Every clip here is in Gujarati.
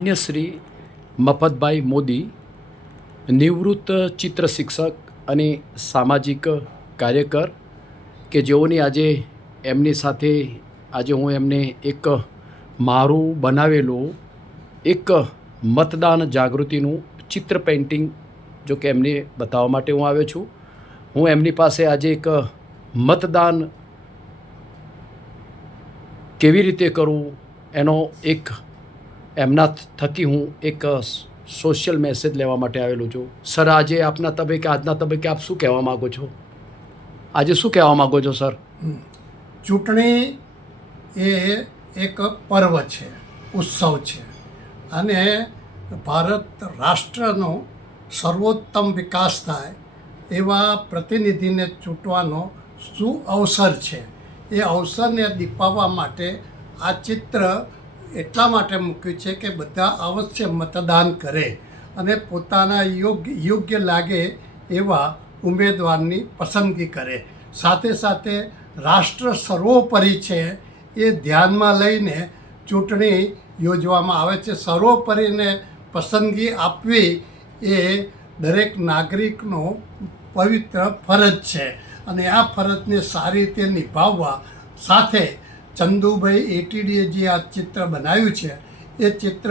માન્ય શ્રી મફતભાઈ મોદી, નિવૃત્ત ચિત્ર શિક્ષક અને સામાજિક કાર્યકર કે જેઓની આજે એમની સાથે આજે હું એમને એક મારું બનાવેલું એક મતદાન જાગૃતિનું ચિત્ર પેઇન્ટિંગ જો કે એમને બતાવવા માટે હું આવ્યો છું. હું એમની પાસે આજે એક મતદાન કેવી રીતે કરવું એનો એક એમના થકી હું એક સોશિયલ મેસેજ લેવા માટે આવેલો છું. સર, આજે આપના તબક્કે આજના તબક્કે આપ શું કહેવા માગો છો? આજે શું કહેવા માગો છો, સર? ચૂંટણી એ એક પર્વ છે, ઉત્સવ છે. અને ભારત રાષ્ટ્રનો સર્વોત્તમ વિકાસ થાય એવા પ્રતિનિધિને ચૂંટવાનો શું અવસર છે? એ અવસરને દીપાવવા માટે આ ચિત્ર એટલા માટે મૂક્યું છે કે બધા અવશ્ય મતદાન કરે અને પોતાના યોગ્ય યોગ્ય લાગે એવા ઉમેદવારની પસંદગી કરે. સાથે સાથે રાષ્ટ્ર સર્વોપરી છે એ ધ્યાનમાં લઈને ચૂંટણી યોજવામાં આવે છે. સર્વોપરીને પસંદગી આપવી એ દરેક નાગરિકનો પવિત્ર ફરજ છે અને આ ફરજને સારી રીતે નિભાવવા સાથે ચંદુભાઈ એટીડીએ જે આ ચિત્ર બનાવ્યું છે, એ ચિત્ર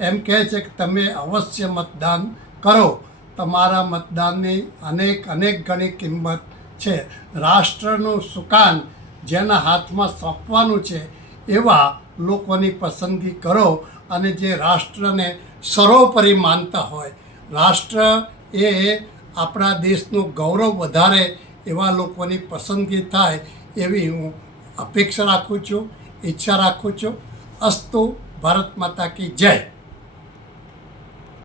એમ કહે છે કે તમે અવશ્ય મતદાન કરો. તમારા મતદાનની અનેક અનેક ગણી કિંમત છે. રાષ્ટ્રનું સુકાન જેના હાથમાં સોંપવાનું છે, એવા લોકોની પસંદગી કરો અને જે રાષ્ટ્રને સર્વોપરી માનતા હોય. રાષ્ટ્ર એ આપણા દેશનું ગૌરવ વધારે એવા લોકોની પસંદગી થાય એવી હું અપેક્ષા રાખું છું ઈચ્છા રાખું છું. અસ્તુ ભારત માતા કી જય.